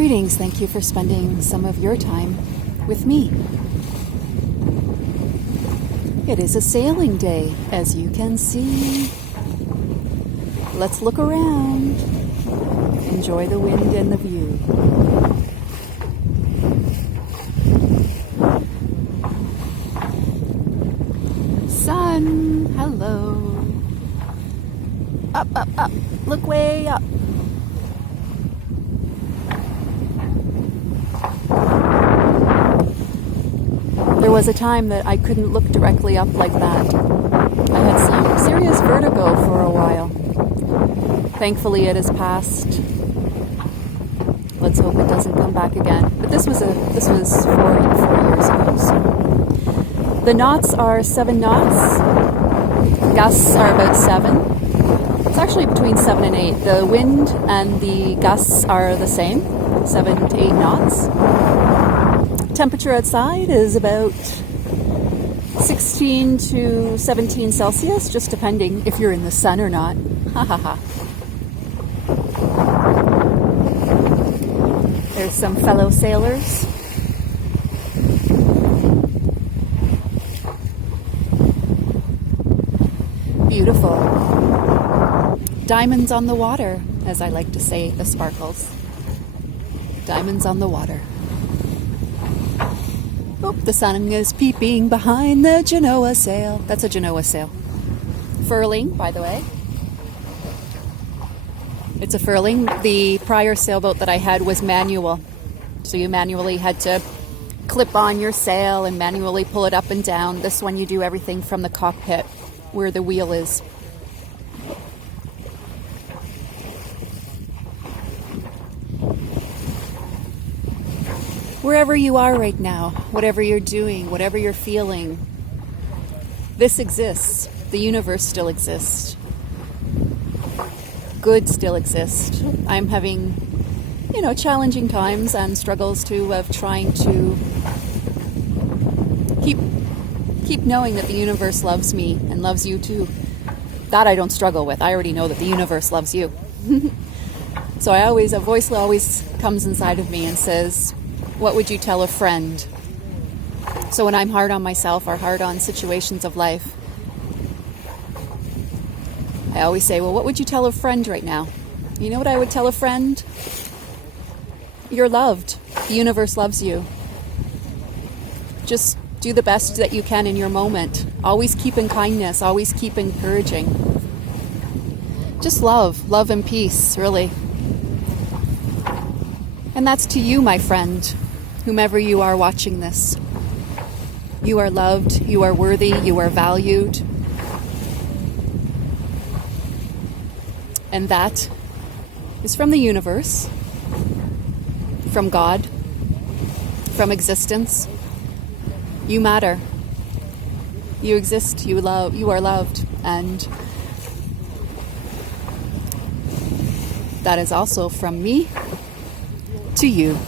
Greetings, thank you for spending some of your time with me. It is a sailing day, as you can see. Let's look around. Enjoy the wind and the view. Sun, hello. Up, up, up. Look way up. There was a time that I couldn't look directly up like that. I had some serious vertigo for a while. Thankfully, it has passed. Let's hope it doesn't come back again. But this was 4 years ago. So. The knots are 7 knots. Gusts are about 7. It's actually between 7 and 8. The wind and the gusts are the same, 7 to 8 knots. Temperature outside is about 16 to 17 Celsius, just depending if you're in the sun or not. Ha ha ha. There's some fellow sailors. Beautiful. Diamonds on the water, as I like to say, the sparkles. Diamonds on the water. Oh, the sun is peeping behind the Genoa sail. That's a Genoa sail. Furling, by the way. It's a furling. The prior sailboat that I had was manual. So you manually had to clip on your sail and manually pull it up and down. This one you do everything from the cockpit where the wheel is. Wherever you are right now, whatever you're doing, whatever you're feeling, this exists. The universe still exists. Good still exists. I'm having, challenging times and struggles too of trying to keep knowing that the universe loves me and loves you too. That I don't struggle with. I already know that the universe loves you. So a voice always comes inside of me and says, what would you tell a friend? So when I'm hard on myself or hard on situations of life, I always say, well, what would you tell a friend right now? You know what I would tell a friend? You're loved. The universe loves you. Just do the best that you can in your moment. Always keep in kindness. Always keep encouraging. Just love and peace, really. And that's to you, my friend, whomever you are watching this. You are loved, you are worthy, you are valued. And that is from the universe, from God, from existence. You matter. You exist, you are loved, and that is also from me to you.